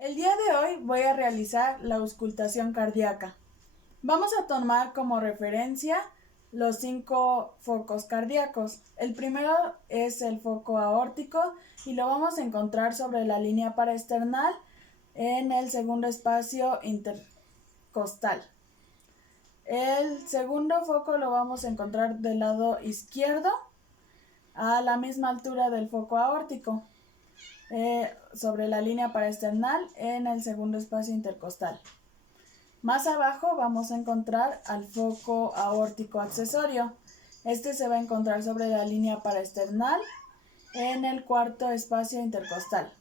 El día de hoy voy a realizar la auscultación cardíaca. Vamos a tomar como referencia los 5 focos cardíacos. El primero es el foco aórtico y lo vamos a encontrar sobre la línea paraesternal en el segundo espacio intercostal. El segundo foco lo vamos a encontrar del lado izquierdo a la misma altura del foco aórtico. Sobre la línea paraesternal en el segundo espacio intercostal. Más abajo vamos a encontrar al foco aórtico accesorio. Este se va a encontrar sobre la línea paraesternal en el cuarto espacio intercostal.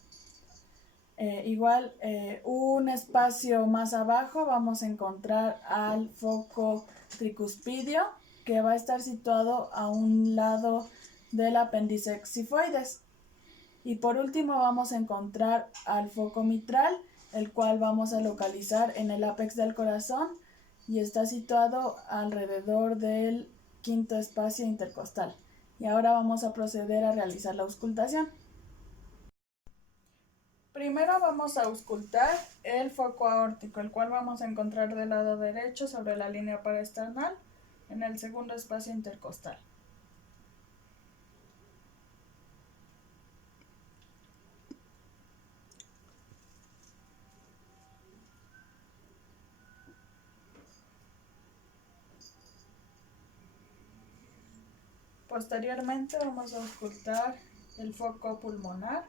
Un espacio más abajo vamos a encontrar al foco tricuspidio, que va a estar situado a un lado del apéndice xifoides. Y por último vamos a encontrar al foco mitral, el cual vamos a localizar en el ápex del corazón y está situado alrededor del quinto espacio intercostal. Y ahora vamos a proceder a realizar la auscultación. Primero vamos a auscultar el foco aórtico, el cual vamos a encontrar del lado derecho sobre la línea paraesternal en el segundo espacio intercostal. Posteriormente vamos a auscultar el foco pulmonar.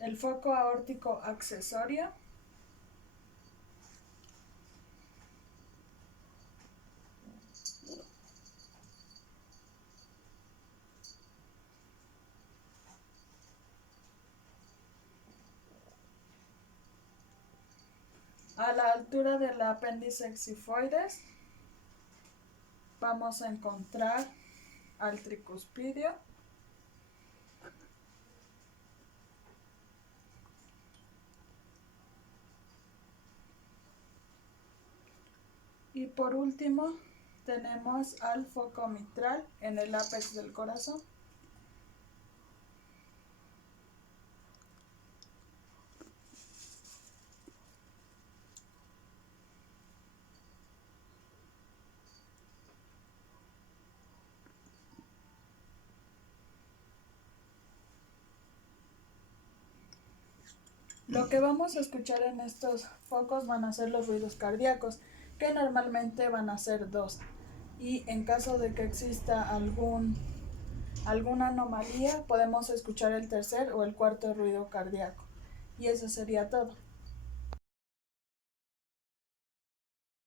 El foco aórtico accesorio. A la altura del apéndice xifoides vamos a encontrar al tricuspidio. Y por último tenemos al foco mitral en el ápex del corazón. Lo que vamos a escuchar en estos focos van a ser los ruidos cardíacos, que normalmente van a ser 2. Y en caso de que exista alguna anomalía, podemos escuchar el tercer o el cuarto ruido cardíaco. Y eso sería todo.